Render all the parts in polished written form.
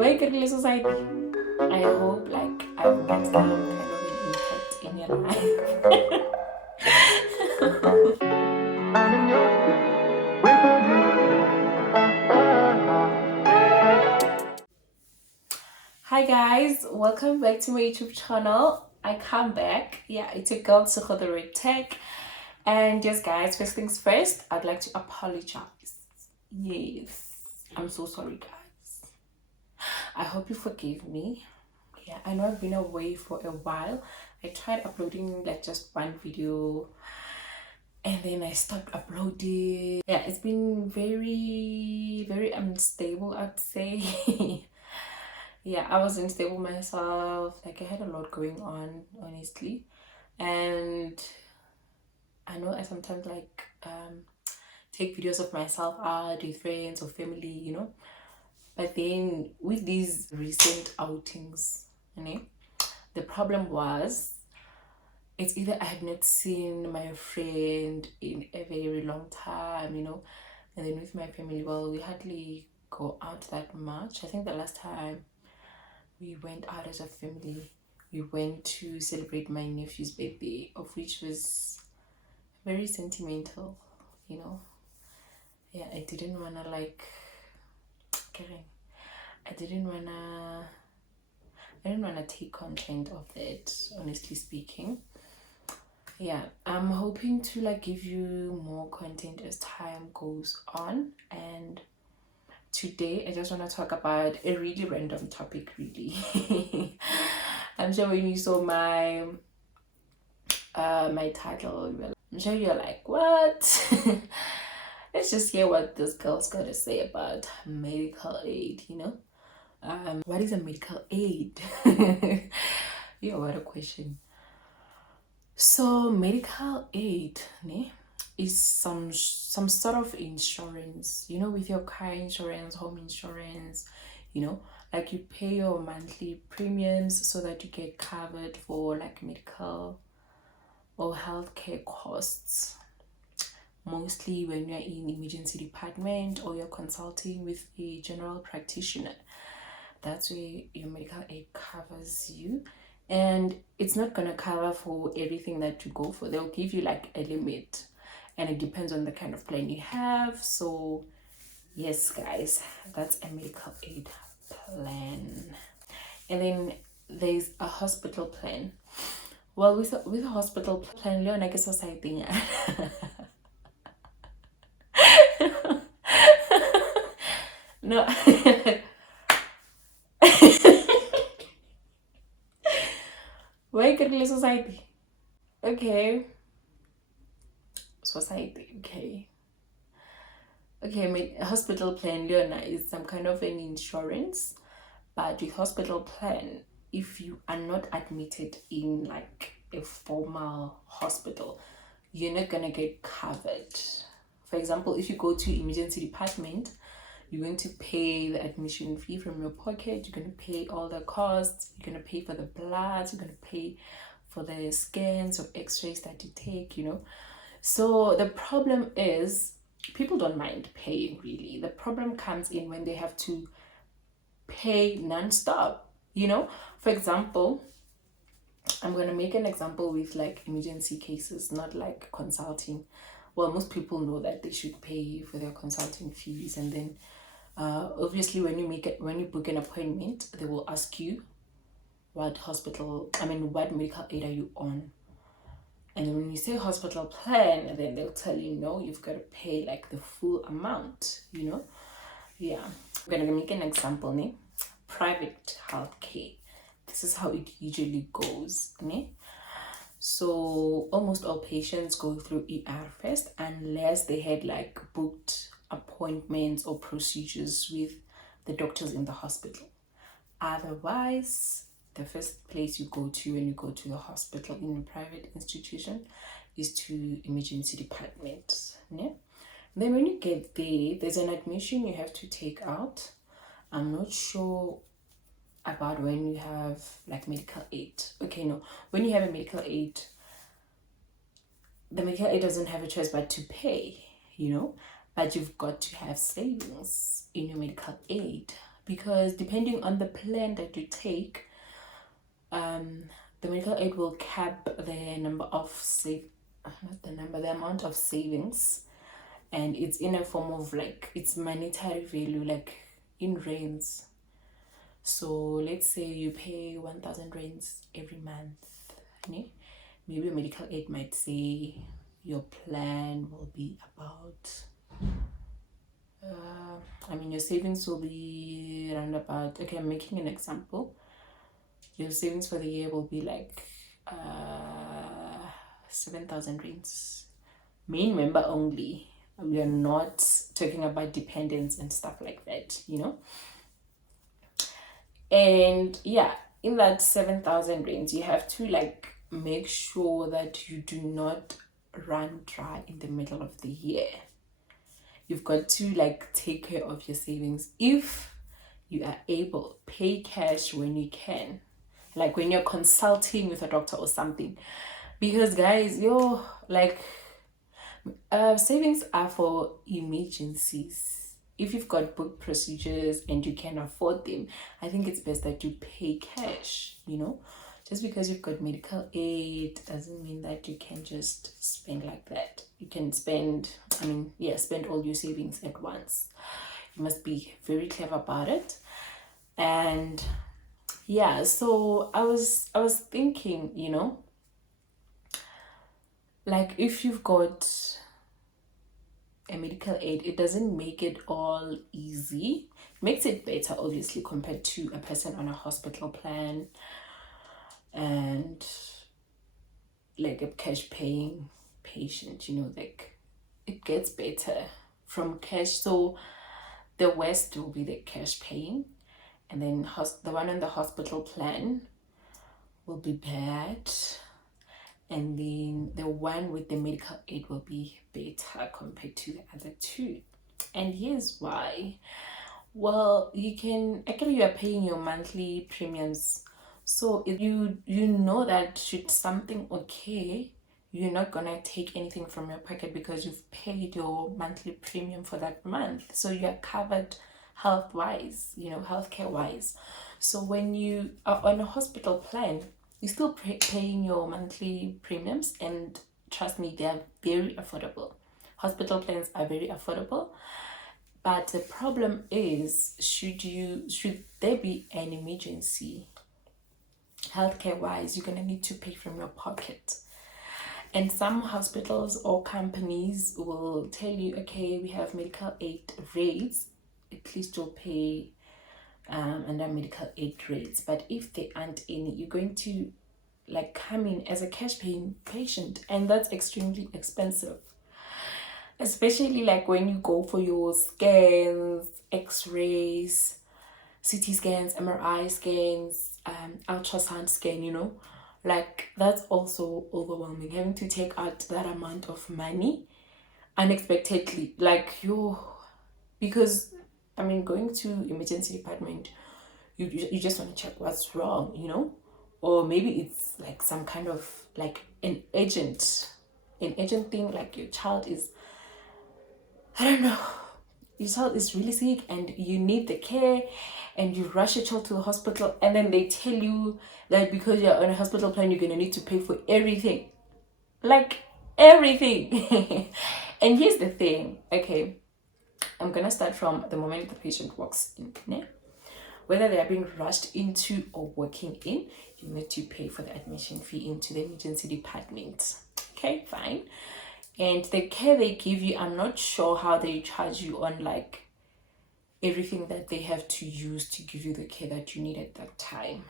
Wake up, society. I hope like I've got some kind of an impact in your life. Hi guys, welcome back to my YouTube channel. I come back. Yeah, it's a girl Suho the Red Tech. And yes guys, first things first, I'd like to apologize. Yes, I'm so sorry guys. I hope you forgive me. Yeah, I know I've been away for a while. I tried uploading like just one video and then I stopped uploading. Yeah, it's been very unstable, I'd say. Yeah, I was unstable myself. Like I had a lot going on, honestly. And I know I sometimes like take videos of myself out with friends or family, But then with these recent outings, the problem was it's either I had not seen my friend in a very long time, and then with my family, well, we hardly go out that much. I think the last time we went out as a family, we went to celebrate my nephew's birthday, of which was very sentimental, you know. Yeah, I didn't wanna like Karen. I didn't wanna take content of that, honestly speaking. Yeah, I'm hoping to like give you more content as time goes on, and today I just want to talk about a really random topic, really. I'm sure when you saw my title, I'm sure you're like, what? Let's just hear what this girl's got to say about medical aid, what is a medical aid? Yeah, what a question. So medical aid is some sort of insurance, with your car insurance, home insurance, like you pay your monthly premiums so that you get covered for like medical or healthcare costs, mostly when you're in emergency department or you're consulting with a general practitioner. That's where your medical aid covers you, and it's not gonna cover for everything that you go for. They'll give you like a limit, and it depends on the kind of plan you have. So yes guys, that's a medical aid plan. And then there's a hospital plan. Well, with a hospital plan, Leon, I guess what's I think. No. Why could society? Okay. Society, okay. Okay, hospital plan, Leona, is some kind of an insurance, but with hospital plan, if you are not admitted in like a formal hospital, you're not gonna get covered. For example, if you go to emergency department, you're going to pay the admission fee from your pocket, you're going to pay all the costs, you're going to pay for the bloods, you're going to pay for the scans or x-rays that you take, So the problem is people don't mind paying, really. The problem comes in when they have to pay non-stop, For example, I'm going to make an example with like emergency cases, not like consulting. Well, most people know that they should pay for their consulting fees, and then obviously when you book an appointment, they will ask you what medical aid are you on. And then when you say hospital plan, then they'll tell you, no, you've got to pay like the full amount, Yeah. I'm going to make an example, private healthcare. This is how it usually goes, So almost all patients go through ER first, unless they had like booked appointments or procedures with the doctors in the hospital. Otherwise, the first place you go to when you go to the hospital in a private institution is to emergency department. Then when you get there, there's an admission you have to take out. I'm not sure about when you have like medical aid. Okay, no, when you have a medical aid, the medical aid doesn't have a choice but to pay, but you've got to have savings in your medical aid, because depending on the plan that you take, the medical aid will cap the number of the amount of savings, and it's in a form of like it's monetary value, like in rands. So let's say you pay 1,000 rands every month. Maybe your medical aid might say your plan will be about your savings will be around about, okay, I'm making an example. Your savings for the year will be like 7,000 rands. Main member only. We are not talking about dependents and stuff like that, And yeah, in that 7,000 rands, you have to like make sure that you do not run dry in the middle of the year. You've got to like take care of your savings. If you are able, pay cash when you can, like when you're consulting with a doctor or something, because guys, savings are for emergencies. If you've got booked procedures and you can afford them, I think it's best that you pay cash. Just because you've got medical aid doesn't mean that you can just spend like that. You can spend all your savings at once. You must be very clever about it. And yeah, so I was thinking, like if you've got a medical aid, it doesn't make it all easy. It makes it better, obviously, compared to a person on a hospital plan and like a cash paying patient, like it gets better from cash. So the worst will be the cash paying, and then the one on the hospital plan will be bad, and then the one with the medical aid will be better compared to the other two. And here's why. Well, you are paying your monthly premiums, so if you know that should something occur, you're not gonna take anything from your pocket because you've paid your monthly premium for that month, so you're covered health-wise, healthcare-wise. So when you are on a hospital plan, you're still paying your monthly premiums, and trust me, they are very affordable. Hospital plans are very affordable. But the problem is, should there be an emergency, healthcare-wise, you're going to need to pay from your pocket. And some hospitals or companies will tell you, okay, we have medical aid rates, at least you'll pay under medical aid rates. But if there aren't any, you're going to like come in as a cash paying patient, and that's extremely expensive. Especially like when you go for your scans, x-rays, CT scans, MRI scans, ultrasound scan, like that's also overwhelming, having to take out that amount of money unexpectedly, because going to emergency department, you just want to check what's wrong, or maybe it's like some kind of like an urgent thing, like your child is, I don't know, your child is really sick and you need the care, and you rush your child to the hospital, and then they tell you that because you're on a hospital plan, you're gonna need to pay for everything. Like everything. And here's the thing, okay, I'm gonna start from the moment the patient walks in. Whether they are being rushed into or walking in, you need to pay for the admission fee into the emergency department. Okay, fine. And the care they give you, I'm not sure how they charge you on like everything that they have to use to give you the care that you need at that time,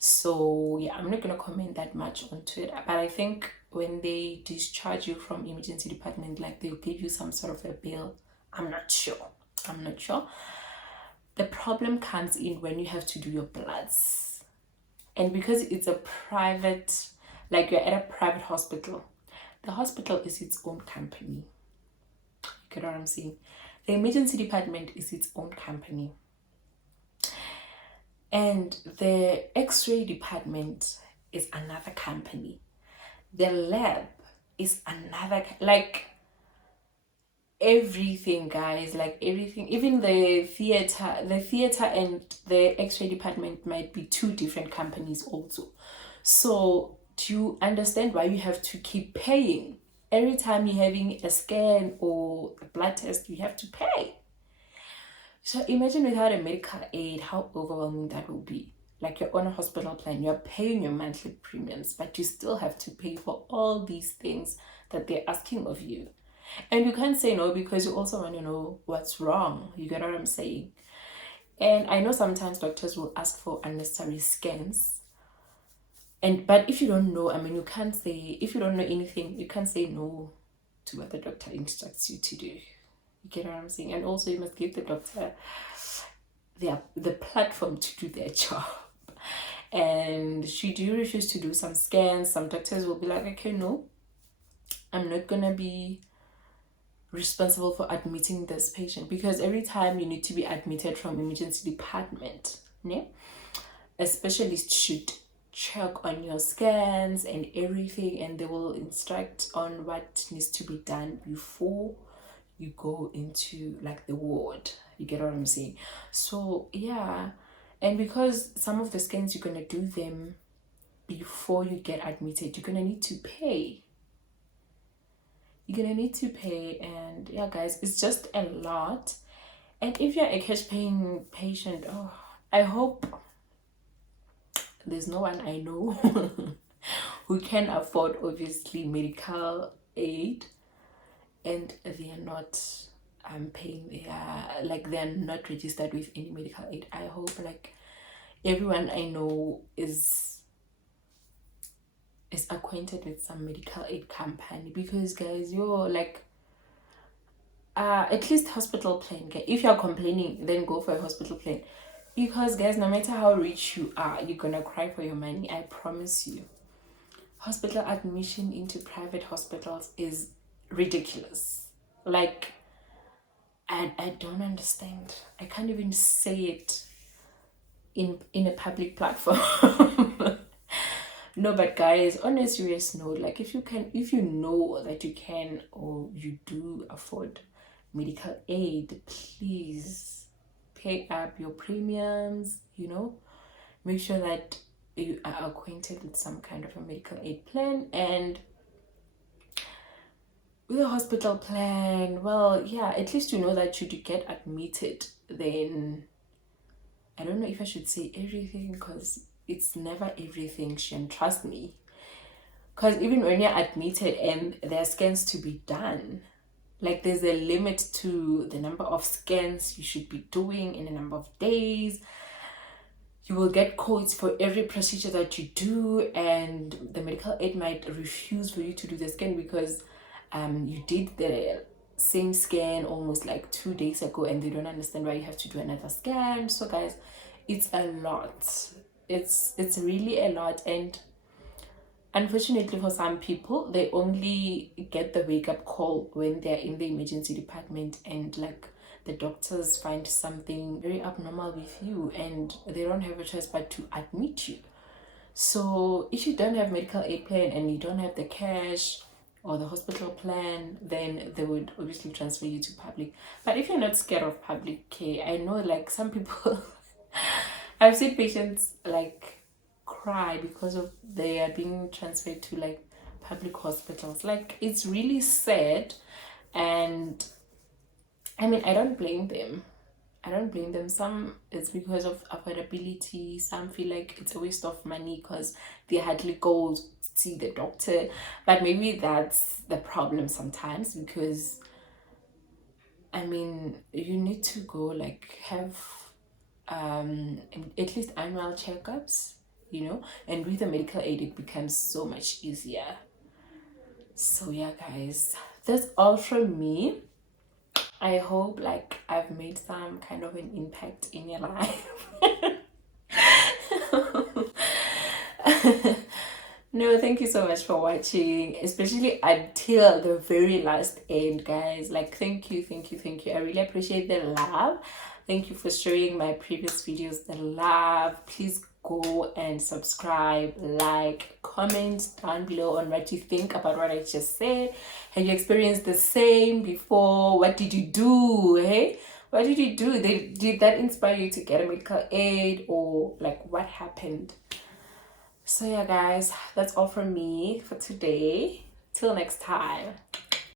So yeah, I'm not gonna comment that much onto it. But I think when they discharge you from emergency department, like they'll give you some sort of a bill. I'm not sure. The problem comes in when you have to do your bloods. And because it's a private, like you're at a private hospital, the hospital is its own company. You get what I'm saying? The emergency department is its own company. And the x-ray department is another company. The lab is another, like everything, guys, like everything, even the theater and the x-ray department might be two different companies also. So do you understand why you have to keep paying every time you're having a scan or a blood test? You have to pay. So imagine without a medical aid, how overwhelming that will be. Like you're on a hospital plan, you're paying your monthly premiums, but you still have to pay for all these things that they're asking of you. And you can't say no because you also want to know what's wrong. You get what I'm saying? And I know sometimes doctors will ask for unnecessary scans. But if you don't know, I mean, you can't say, if you don't know anything, you can't say no to what the doctor instructs you to do. You get what I'm saying? And also you must give the doctor the platform to do their job. And should you refuse to do some scans, some doctors will be like, okay, no, I'm not gonna be responsible for admitting this patient, because every time you need to be admitted from emergency department, yeah, a specialist should check on your scans and everything, and they will instruct on what needs to be done before you go into like the ward. You get what I'm saying? So yeah, and because some of the scans you're gonna do them before you get admitted, you're gonna need to pay. You're gonna need to pay, and yeah, guys, it's just a lot. And if you're a cash paying patient, oh, I hope there's no one I know who can afford obviously medical aid, and they are not paying their, like, they're not registered with any medical aid. I hope like everyone I know is acquainted with some medical aid company, because guys, you're like at least hospital plan. Okay? If you're complaining, then go for a hospital plan, because guys, no matter how rich you are, you're gonna cry for your money. I promise you. Hospital admission into private hospitals is ridiculous. Like I don't understand. I can't even say it in a public platform. No, but guys, on a serious note, like if you know that you can or you do afford medical aid, please pay up your premiums, make sure that you are acquainted with some kind of a medical aid plan. And with a hospital plan, well, yeah, at least you know that should you get admitted, then I don't know if I should say everything, because it's never everything, Shen, trust me. Because even when you're admitted and there are scans to be done, like there's a limit to the number of scans you should be doing in a number of days. You will get codes for every procedure that you do, and the medical aid might refuse for you to do the scan because you did the same scan almost like 2 days ago, and they don't understand why you have to do another scan. So guys, it's a lot. It's really a lot. And unfortunately for some people, they only get the wake-up call when they're in the emergency department, and like the doctors find something very abnormal with you, and they don't have a choice but to admit you. So if you don't have medical aid plan and you don't have the cash or the hospital plan, then they would obviously transfer you to public. But if you're not scared of public care, I know like some people I've seen patients like cry because of they are being transferred to like public hospitals. Like it's really sad, and I mean, I don't blame them. Some it's because of affordability. Some feel like it's a waste of money because they hardly go see the doctor. But maybe that's the problem sometimes, because I mean, you need to go like have at least annual checkups, and with the medical aid it becomes so much easier. So yeah, guys, that's all from me. I hope like I've made some kind of an impact in your life. No, thank you so much for watching, especially until the very last end, guys. Like thank you. I really appreciate the love. Thank you for sharing my previous videos, the love. Please go and subscribe, like, comment down below on what you think about what I just said. Have you experienced the same before? What did you do? Hey, what did you do? Did that inspire you to get a medical aid, or like what happened? So yeah, guys, that's all from me for today. Till next time.